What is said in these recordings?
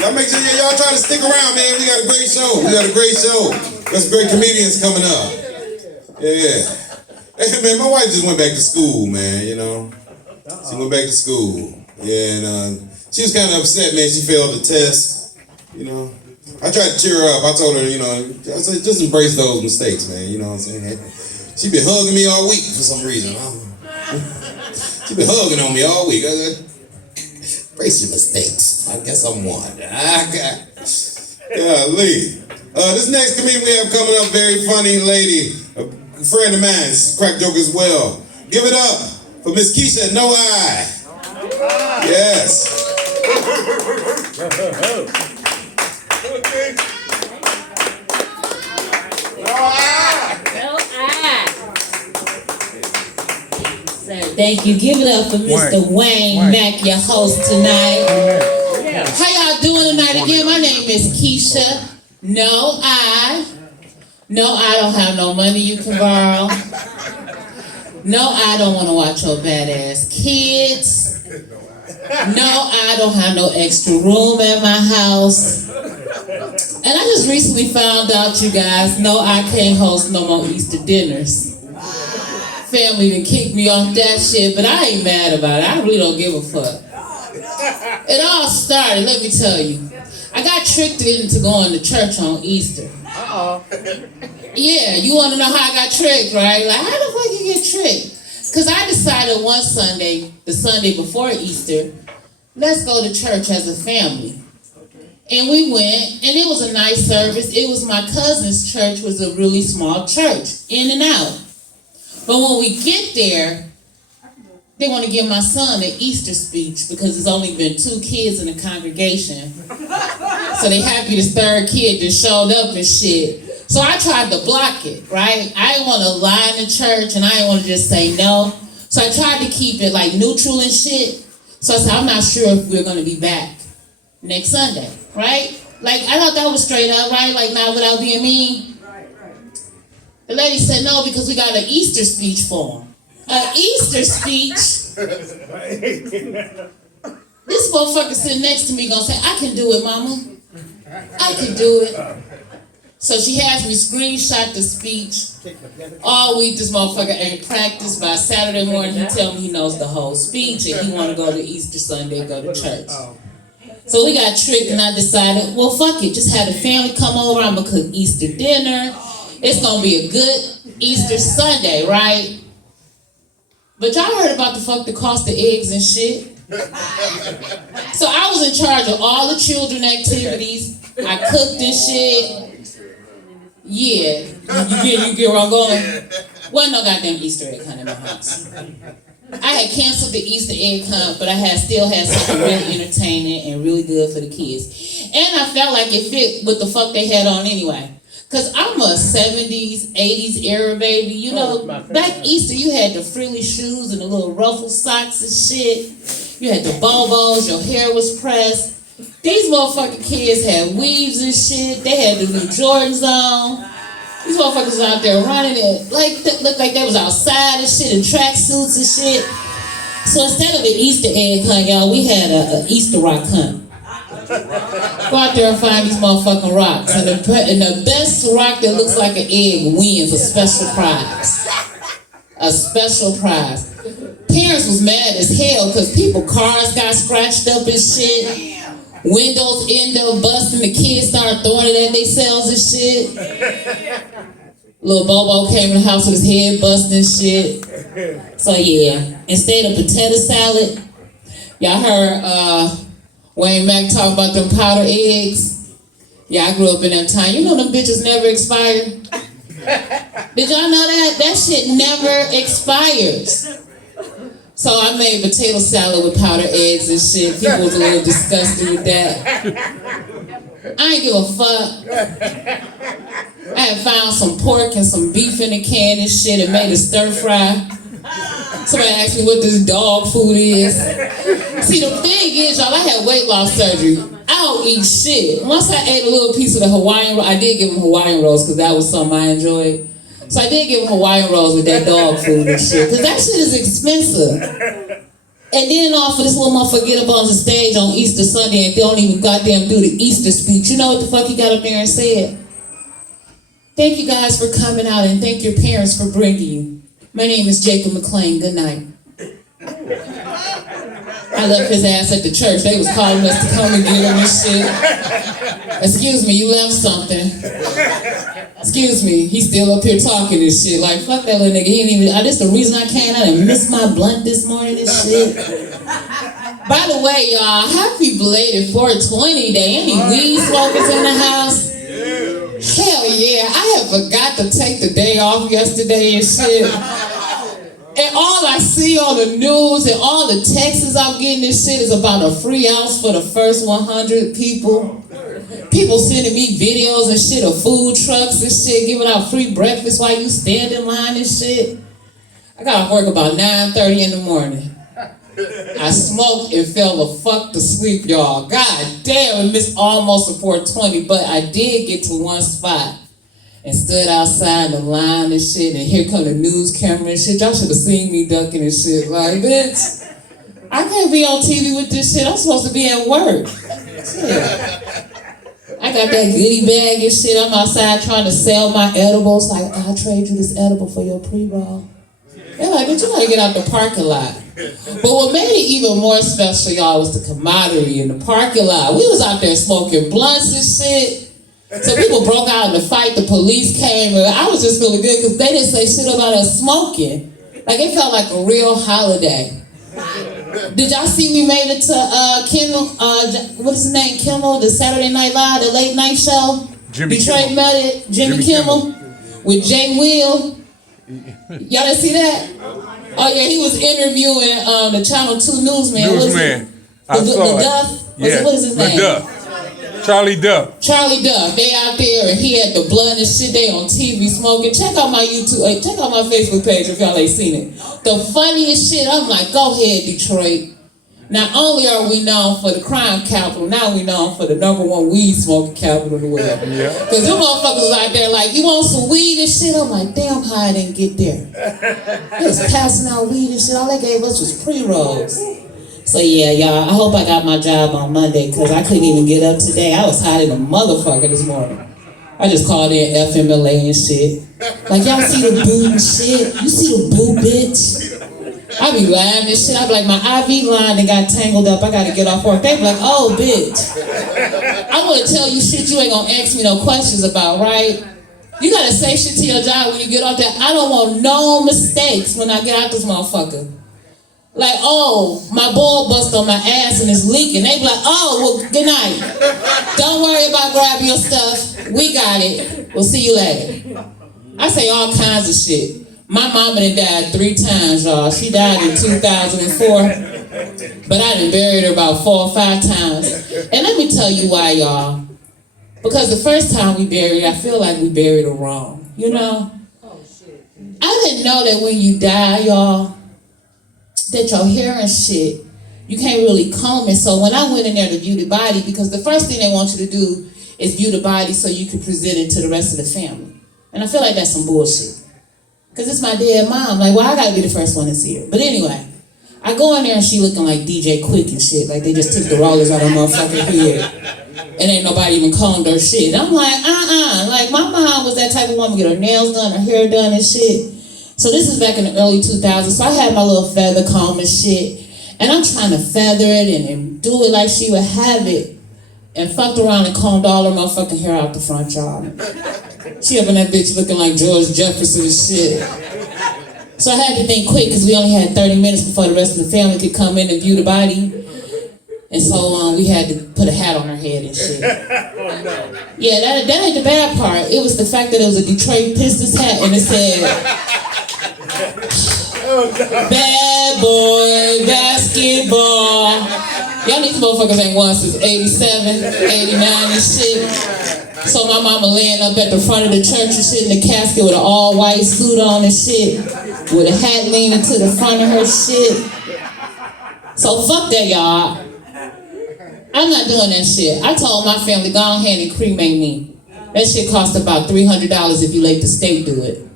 Y'all make sure y'all try to stick around, man. We got a great show. Got some great comedians coming up. Yeah. Hey, man, my wife just went back to school, man, you know. She went back to school. Yeah, and she was kind of upset, man. She failed the test, you know. I tried to cheer her up. I told her, you know, I said, just embrace those mistakes, man. You know what I'm saying? She been hugging me all week for some reason. She been hugging on me all week. I said, embrace your mistakes. I guess I'm one. Golly. This next comedian we have coming up, very funny lady, a friend of mine, she's a crack joke as well. Give it up for Miss Kesha, No Eye. Yes. Thank you. Give it up for Mr. Wayne Mack, your host tonight. How y'all doing tonight again? My name is Kesha. No, I don't have no money you can borrow. No, I don't want to watch your badass kids. No, I don't have no extra room at my house. And I just recently found out, you guys, no, I can't host no more Easter dinners. Family to kick me off that shit, but I ain't mad about it. I really don't give a fuck. It all started, let me tell you. I got tricked into going to church on Easter. Yeah, you want to know how I got tricked, right? Like, how the fuck you get tricked? Because I decided one Sunday, the Sunday before Easter, let's go to church as a family. And we went, and it was a nice service. It was my cousin's church, was a really small church, in and out. But when we get there, they want to give my son an Easter speech because there's only been 2 kids in the congregation. So they happy this 3rd kid just showed up and shit. So I tried to block it, right? I didn't want to lie in the church and I didn't want to just say no. So I tried to keep it like neutral and shit. So I said, I'm not sure if we're going to be back next Sunday, right? Like, I thought that was straight up, right? Like, not without being mean. The lady said no because we got an Easter speech for him. An Easter speech? This motherfucker sitting next to me gonna say, I can do it, mama. I can do it. So she has me screenshot the speech. All week this motherfucker ain't practiced. By Saturday morning he tell me he knows the whole speech and he wanna go to Easter Sunday and go to church. So we got tricked and I decided, well fuck it, just have the family come over, I'm gonna cook Easter dinner. It's gonna be a good Easter Sunday, right? But y'all heard about the cost of eggs and shit. So I was in charge of all the children activities. I cooked and shit. Yeah, you get where I'm going? Wasn't no goddamn Easter egg hunt in my house. I had canceled the Easter egg hunt, but I still had something really entertaining and really good for the kids. And I felt like it fit what the fuck they had on anyway. Because I'm a 70s, 80s era baby. You know, back Easter, you had the frilly shoes and the little ruffled socks and shit. You had the bobos, your hair was pressed. These motherfucking kids had weaves and shit. They had the new Jordans on. These motherfuckers was out there running it. Like, looked like they was outside and shit in tracksuits and shit. So instead of an Easter egg hunt, y'all, we had an Easter rock hunt. Go out there and find these motherfucking rocks. And the best rock that looks like an egg wins a special prize. A special prize. Parents was mad as hell because cars got scratched up and shit. Windows end up busting. The kids started throwing it at themselves and shit. Little Bobo came in the house with his head busting and shit. So yeah, instead of potato salad, y'all heard Wayne Mack talk about them powdered eggs. Yeah, I grew up in that time. You know them bitches never expired? Did y'all know that? That shit never expires. So I made potato salad with powdered eggs and shit. People was a little disgusted with that. I ain't give a fuck. I had found some pork and some beef in the can and shit and made a stir fry. Somebody asked me what this dog food is. See, the thing is, y'all, I had weight loss surgery. I don't eat shit. Once I ate a little piece of the Hawaiian roll, I did give them Hawaiian rolls because that was something I enjoyed. So I did give them Hawaiian rolls with that dog food and shit because that shit is expensive. And then off of this little motherfucker get up on the stage on Easter Sunday and don't even goddamn do the Easter speech. You know what the fuck he got up there and said? Thank you guys for coming out and thank your parents for bringing you. My name is Jacob McLean. Good night. I left his ass at the church. They was calling us to come and get him and shit. Excuse me, you left something. Excuse me, he's still up here talking and shit. Like, fuck that little nigga. He ain't even, this the reason I came out and missed my blunt this morning and shit. By the way, y'all, happy belated 420 day. Any weed smokers in the house? Hell yeah, I had forgot to take the day off yesterday and shit. And all I see on the news and all the texts I'm getting this shit is about a free house for the first 100 people. People sending me videos and shit of food trucks and shit, giving out free breakfast while you stand in line and shit. I got off work about 9:30 in the morning. I smoked and fell the fuck to sleep, y'all. God damn, I missed almost a 420, but I did get to one spot and stood outside the line and shit, and here come the news camera and shit. Y'all should have seen me ducking and shit. Like, bitch, I can't be on TV with this shit. I'm supposed to be at work. Shit. I got that goodie bag and shit. I'm outside trying to sell my edibles. Like, I'll trade you this edible for your pre-roll. They're like, but you gotta get out the parking lot. But what made it even more special, y'all, was the camaraderie in the parking lot. We was out there smoking blunts and shit. So people broke out in the fight. The police came, and I was just feeling good because they didn't say shit about us smoking. Like, it felt like a real holiday. Did y'all see we made it to Kimmel, what is his name, Kimmel, the Saturday Night Live, the late night show? Detroit met it, Jimmy Kimmel, with Jay Will. Y'all didn't see that? Oh yeah, he was interviewing the Channel 2 newsman. I saw it. Duff? Yeah, what is his name? Duff. Charlie Duff. Charlie Duff. They out there and he had the blunt and shit. They on TV smoking. Check out my YouTube, check out my Facebook page if y'all ain't seen it. The funniest shit, I'm like, go ahead, Detroit. Not only are we known for the crime capital, now we known for the #1 weed smoking capital in the world. Yeah. Cause them motherfuckers was out there like, you want some weed and shit? I'm like, damn how I didn't get there. They was passing out weed and shit. All they gave us was pre-rolls. So yeah, y'all, I hope I got my job on Monday because I couldn't even get up today. I was hot in a motherfucker this morning. I just called in FMLA and shit. Like, y'all see the boo and shit? You see the boo, bitch? I be lying and shit. I be like, my IV line that got tangled up. I gotta get off work. They be like, oh, bitch. I'm gonna tell you shit you ain't gonna ask me no questions about, right? You gotta say shit to your job when you get off there. I don't want no mistakes when I get out this motherfucker. Like, oh, my ball bust on my ass and it's leaking. They be like, oh, well, good night. Don't worry about grabbing your stuff. We got it. We'll see you later. I say all kinds of shit. My mama done died 3 times, y'all. She died in 2004, but I done buried her about 4 or 5 times. And let me tell you why, y'all. Because the first time we buried her, I feel like we buried her wrong, you know? I didn't know that when you die, y'all, that your hair and shit, you can't really comb it. So when I went in there to view the body, because the first thing they want you to do is view the body so you can present it to the rest of the family. And I feel like that's some bullshit. Because it's my dead mom. Like, well, I gotta be the first one to see her. But anyway, I go in there and she looking like DJ Quick and shit. Like they just took the rollers out of her motherfucking head. And ain't nobody even combed her shit. I'm like, Like, my mom was that type of woman, get her nails done, her hair done and shit. So this is back in the early 2000s. So I had my little feather comb and shit. And I'm trying to feather it and do it like she would have it. And fucked around and combed all her motherfucking hair out the front, y'all. She up in that bitch looking like George Jefferson and shit. So I had to think quick because we only had 30 minutes before the rest of the family could come in and view the body. And so we had to put a hat on her head and shit. Yeah, that ain't the bad part. It was the fact that it was a Detroit Pistons hat and it said, bad boy basketball. Y'all these motherfuckers ain't won since 87, 89 and shit. So my mama laying up at the front of the church and shit in the casket with an all-white suit on and shit, with a hat leaning to the front of her shit. So fuck that, y'all. I'm not doing that shit. I told my family, go ahead and cremate me. That shit cost about $300 if you let the state do it.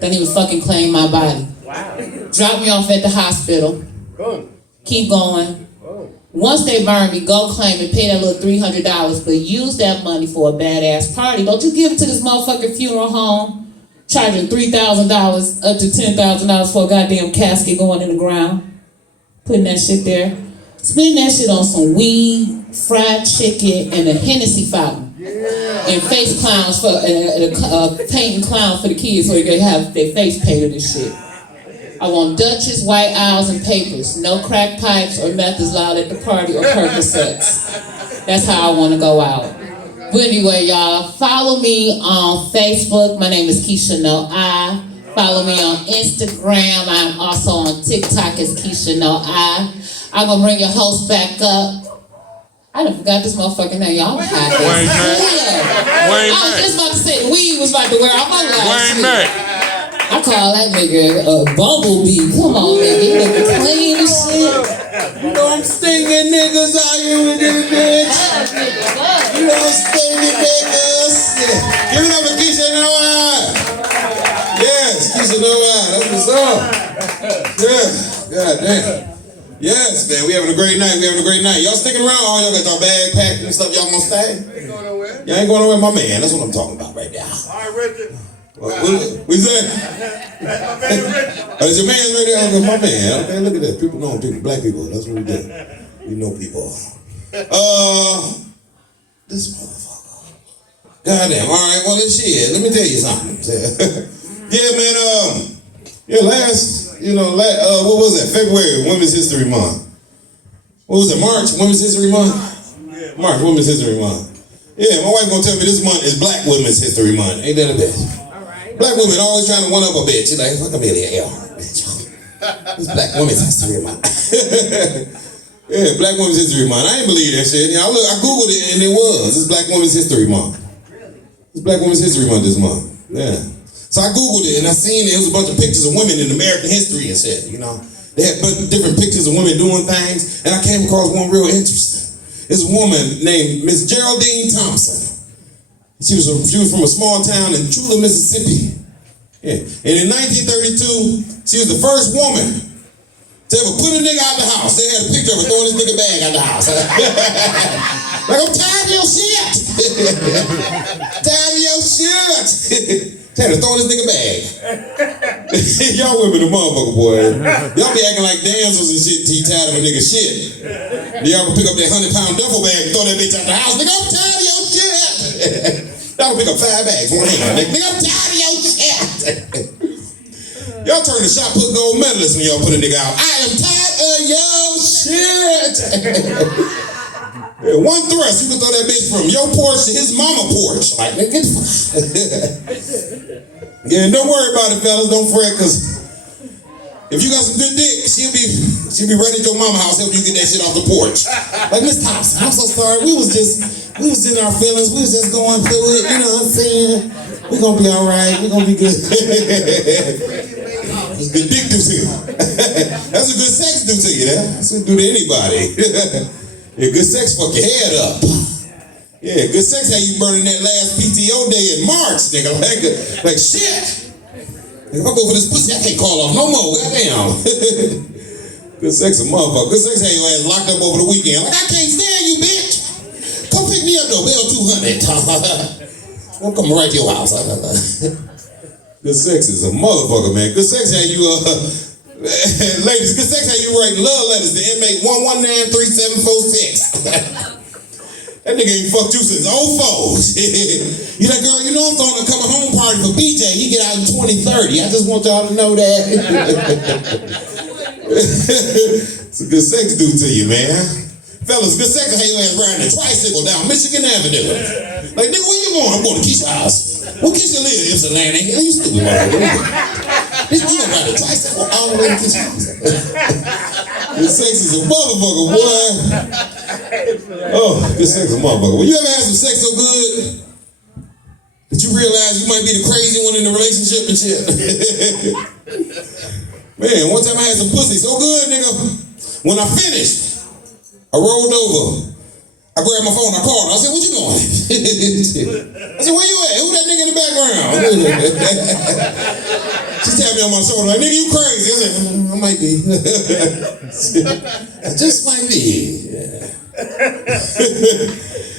Don't even fucking claim my body. Wow. Drop me off at the hospital. Keep going. Once they burn me, go claim and pay that little $300, but use that money for a badass party. Don't you give it to this motherfucking funeral home, charging $3,000 up to $10,000 for a goddamn casket going in the ground. Putting that shit there. Spend that shit on some weed, fried chicken, and a Hennessy fountain. And face clowns for painting clowns for the kids so they can have their face painted and shit. I want Dutchess, white owls, and papers. No crack pipes or meth is allowed at the party or Percocets. That's how I want to go out. But anyway, y'all, follow me on Facebook. My name is Kesha No I. Follow me on Instagram. I'm also on TikTok as Kesha No I. I'm going to bring your host back up. I done forgot this motherfucking name. Y'all hot. Wayne Mack. I was just about to say Weed was about to wear off my last Wayne week. Mack. I call that nigga a bumblebee. Come on, nigga. He looking clean and shit. You know I'm stinging niggas out here with this bitch. You know I'm stinging niggas. Yeah. Give it up for Kesha No I. Yes, Kesha No I. That's what's up. Yeah. God damn. Yes, man. We having a great night. Y'all sticking around? Oh, y'all got y'all bag packed and stuff. Y'all gonna stay? Ain't going nowhere. Y'all ain't going nowhere, my man. That's what I'm talking about right now. All right, Richard. We said? That's my man, Richard. Oh, is your man right there? Okay, my man. Okay, look at that. People know people. Black people. That's what we do. We know people. This motherfucker. Goddamn. All right. Well, this shit. Let me tell you something. Yeah, man. What was that? February, Women's History Month. What was it? March, Women's History Month? Yeah. March, Women's History Month. Yeah, my wife gonna tell me this month is Black Women's History Month. Ain't that a bitch? Black women always trying to one up a bitch. She's like, fuck a million, bitch. It's Black Women's History Month. Yeah, Black Women's History Month. I ain't believe that shit. I Googled it and it was. It's Black Women's History Month. It's Black Women's History Month this month. Yeah. So I Googled it and I seen it was a bunch of pictures of women in American history and shit, you know. They had different pictures of women doing things, and I came across one real interesting. It's a woman named Miss Geraldine Thompson. She was from a small town in Chula, Mississippi. Yeah. And in 1932, she was the first woman to ever put a nigga out the house. They had a picture of her throwing this nigga bag out the house. Like, I'm tired of your shit. Tired of your shit. Had to throw this nigga bag. Y'all women the motherfucker, boy. Y'all be acting like damsels and shit till you tired of a nigga shit. Y'all can pick up that 100-pound duffel bag and throw that bitch out the house. Nigga, I'm tired of your shit. Y'all can pick up 5 bags, one hand. Nigga, I'm tired of your shit. Y'all turn the shot put gold medalists when y'all put a nigga out. I am tired of your shit. Yeah, one thrust, you can throw that bitch from your porch to his mama porch. Like, nigga. Yeah, don't worry about it, fellas. Don't fret, cause if you got some good dick, she'll be right at your mama house helping you get that shit off the porch. Like, Miss Thompson, I'm so sorry. We was in our feelings. We was just going through it. You know what I'm saying? We gonna be all right. We gonna be good. It's good dick do to you. That's what good sex do to you. That's what it do to anybody. Yeah, good sex fuck your head up. Yeah, good sex how you burning that last PTO day in March, nigga. Like shit. If I go for this pussy, I can't call off no more. Goddamn. Good sex a motherfucker. Good sex how your ass locked up over the weekend. Like, I can't stand you, bitch. Come pick me up though, Bell 200. I'm coming right to your house. Good sex is a motherfucker, man. Good sex how you ladies, good sex how you write love letters to inmate 1193746. That nigga ain't fucked you since 04. You like, girl, you know I'm throwing a coming home party for BJ. He get out in 2030. I just want y'all to know that. It's a good sex do to you, man. Fellas, good sex how you ass riding a tricycle down Michigan Avenue. Like, nigga, where you going? I'm going to Kesha's house. Where Kesha live? Ypsilanti. You stupid motherfucker. This nigga ride a tricycle all the way to Kesha's house. Good sex is a motherfucker, boy. Oh, good sex is a motherfucker. Well, you ever had some sex so good that you realize you might be the crazy one in the relationship and shit? Man, one time I had some pussy so good, nigga. When I finished, I rolled over. I grabbed my phone, I called her. I said, what you doing? I said, where you at? Who that nigga in the background? She said, tapped me on my shoulder like, nigga, you crazy. I said, I might be. I just might be. Yeah.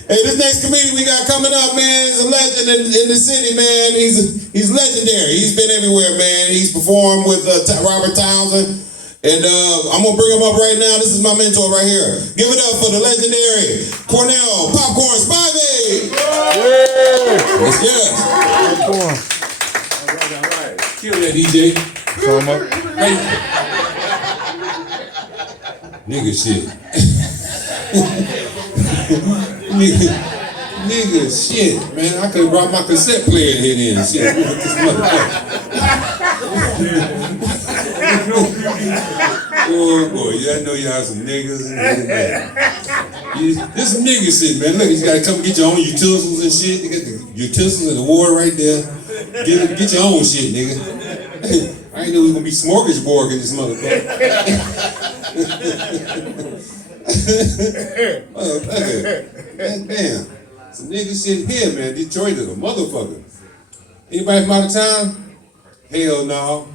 Hey, this next comedian we got coming up, man, is a legend in the city, man. He's legendary. He's been everywhere, man. He's performed with Robert Townsend. And I'm gonna bring him up right now. This is my mentor right here. Give it up for the legendary Cornell Popcorn Spivey. Yeah. Yes. Popcorn. All right. Kill that DJ. Come up. Hey. Nigga shit. Nigga shit, man. I could have brought my cassette player in here then. Shit. This oh boy, yeah, I know y'all some niggas. This some nigga shit, man. Look, you gotta come get your own utensils and shit. You got the utensils and the water right there. Get your own shit, nigga. I ain't know it was gonna be smorgasbord in this motherfucker. Motherfucker. Damn. Some nigga shit here, man. Detroit is a motherfucker. Anybody from out of town? Hell no.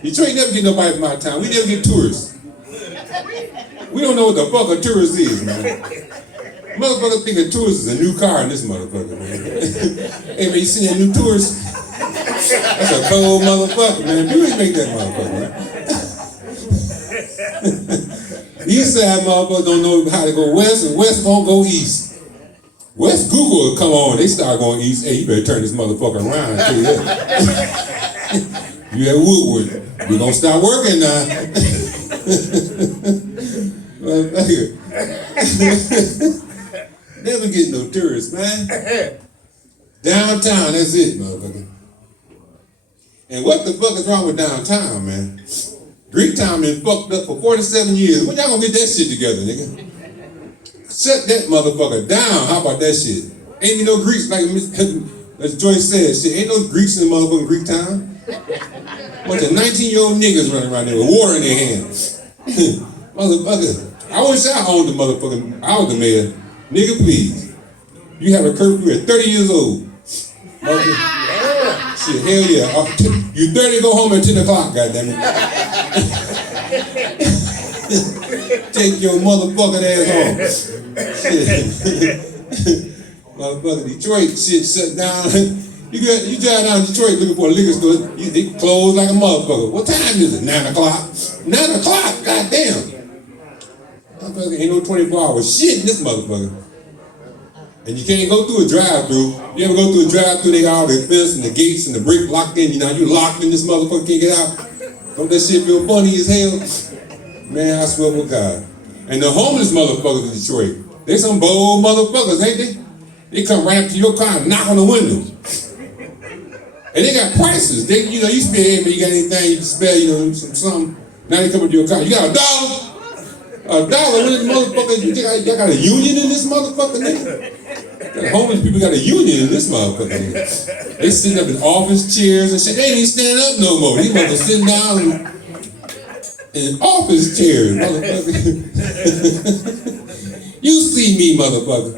Detroit never get nobody from out of town. We never get tourists. We don't know what the fuck a tourist is, man. Motherfucker think a tourist is a new car in this motherfucker, man. Hey, man, you seen that new tourist? That's a cold motherfucker, man. You ain't make that motherfucker, man. East side motherfuckers don't know how to go west, and west won't go east. West Google will come on, they start going east. Hey, you better turn this motherfucker around. I tell you that. You at Woodward. We're gonna start working now. Never get no tourists, man. Downtown, that's it, motherfucker. And what the fuck is wrong with downtown, man? Greektown been fucked up for 47 years. When y'all gonna get that shit together, nigga? Shut that motherfucker down. How about that shit? Ain't no Greeks like as Joyce said, shit. Ain't no Greeks in motherfucking Greektown. Bunch of 19-year-old niggas running around there with water in their hands. Motherfucker. I wish I owned the motherfucking, I was the mayor. Nigga, please. You have a curfew at 30 years old. Shit, hell yeah. You 30, go home at 10 o'clock, goddammit. Take your motherfucking ass home. Shit. Motherfucker, Detroit shit shut down. You drive down Detroit looking for a liquor store, they close like a motherfucker. What time is it? 9 o'clock? 9 o'clock? Goddamn. Motherfucker ain't no 24-hour shit in this motherfucker. And you can't go through a drive-through. You ever go through a drive-through, they got all the fence and the gates and the brick locked in. You know, you locked in this motherfucker, can't get out. Don't that shit feel funny as hell? Man, I swear with God. And the homeless motherfuckers in Detroit, they some bold motherfuckers, ain't they? They come right up to your car and knock on the window. And they got prices. They, you know, you spend, hey, man, you got anything you can spare, you know, something. Now they come up to your car. You got $1? $1? What is motherfucker? You got a union in this motherfucker, nigga? The homeless people got a union in this motherfucker, nigga. They sitting up in office chairs and shit. They ain't standing up no more. These motherfuckers sitting down in office chairs, motherfucker. You see me, motherfucker.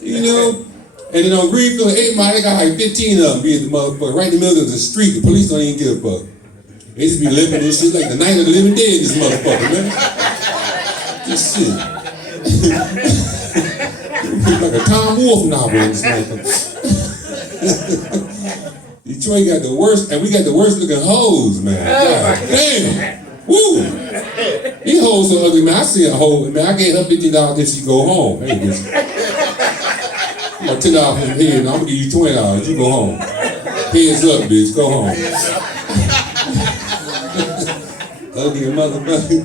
You know? And then on Greenfield, 8 Mile, they got like 15 of them being the motherfucker right in the middle of the street. The police don't even give a fuck. They just be living this shit like the night of the living dead, this motherfucker, man. This shit. Like a Tom Wolfe novel in this motherfucker. Detroit got the worst, and we got the worst looking hoes, man. God damn. Woo! These hoes so ugly, man. I see a hoe, man. I gave her $50 if she go home. Hey, bitch. I'm gonna $10 from here, and I'm gonna give you $20. You go home. Heads up, bitch. Go home. Ugly motherfucker.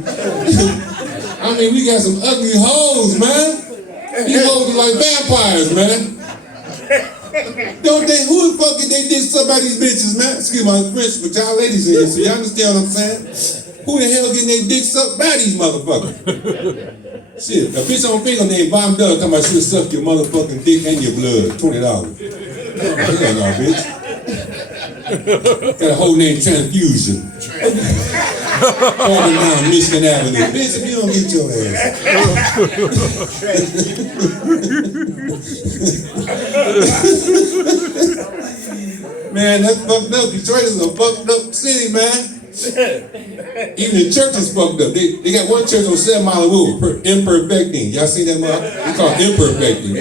I mean, we got some ugly hoes, man. These hoes are like vampires, man. Don't they? Who the fuck did they dick somebody's bitches, man? Excuse my French, but y'all ladies in here, so y'all understand what I'm saying? Who the hell getting their dick sucked by these motherfuckers? Shit, a bitch on finger named Bomb Dog talking about she'll suck your motherfucking dick and your blood. $20. Hell no, bitch. Got a whole name Transfusion. Falling down Michigan Avenue. Bitch, if you don't get your ass. Man, that's fucked up. Detroit is a fucked up city, man. Even the church is fucked up. They got one church on 7 Mile Road, Imperfecting. Y'all seen that mother? They call it Imperfecting.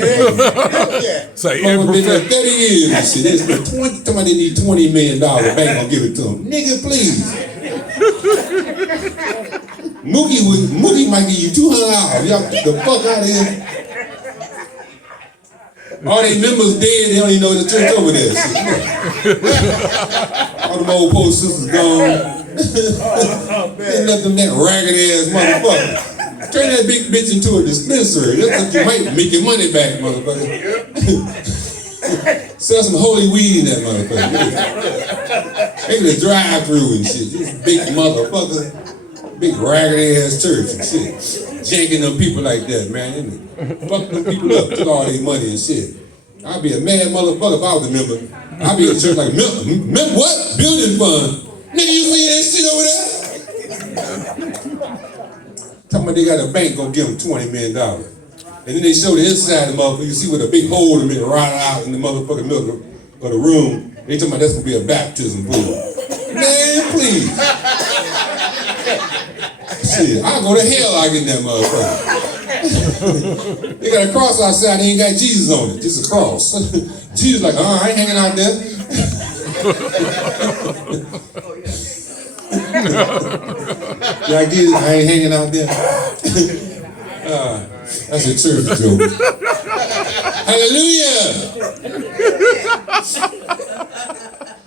Say Been there imperfect. 30 years and shit. They spent somebody need $20 million. The bank gonna give it to them. Nigga, please. Mookie might give you $200. Y'all get the fuck out of here. All they members dead, they don't even know the church over there. All them old post sisters gone. They left them that ragged ass motherfucker. Turn that big bitch into a dispensary. That's what you might make your money back, motherfucker. Sell some holy weed in that motherfucker. Make it a drive-through and shit. This big motherfucker. Big ragged ass church and shit. Janking them people like that, man. Fuck them people up, took all their money and shit. I'd be a mad motherfucker if I was a member. I'd be in church like, what? Building fund. Nigga, you see that shit over there? Talking about they got a bank gonna give them $20 million. And then they show the inside of the motherfucker. You see with a big hole in it right out in the motherfucking middle of the room. They talking about that's gonna be a baptism pool. Man, please. Shit, I'll go to hell I get in that motherfucker. They got a cross outside, they ain't got Jesus on it, just a cross. Jesus like, I ain't hanging out there. Yeah, I get it, I ain't hanging out there. That's a church joke. Hallelujah!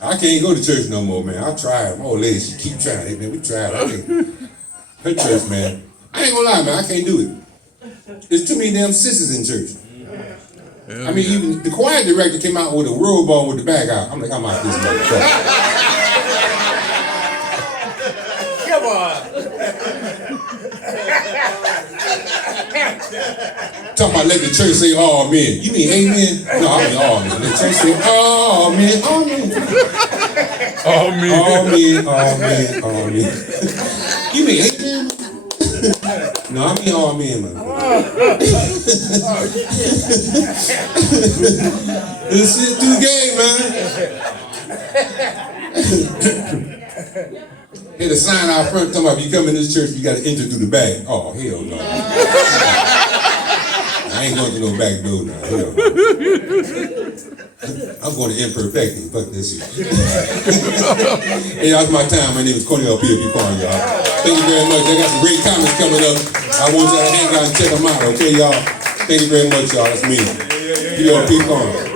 I can't go to church no more, man. I tried. My old lady, she keep trying. Hey, man, we tried. Her church, man. I ain't gonna lie, man. I can't do it. There's too many damn sisters in church. I mean, even the choir director came out with a robe on with the bag out. I'm like, I'm out this motherfucker. Come on. Talking about let the church say all men. You mean amen? No, I mean all men. The church say all men, all men. Oh, me. All men, all men, all men. You mean amen? No, I mean all men, man. This shit too gay, man. Had a sign out front talking about if you come in this church, you gotta enter through the back. Oh, hell no. I ain't going to no back door now. Hell no. I'm going to Imperfecting. Fuck this shit. Hey, y'all, it's my time. My name is Cornell P.F.P. Farm, y'all. Thank you very much. I got some great comments coming up. I want y'all to hang out and check them out, okay, y'all? Thank you very much, y'all. That's me. P.F.P. Farm.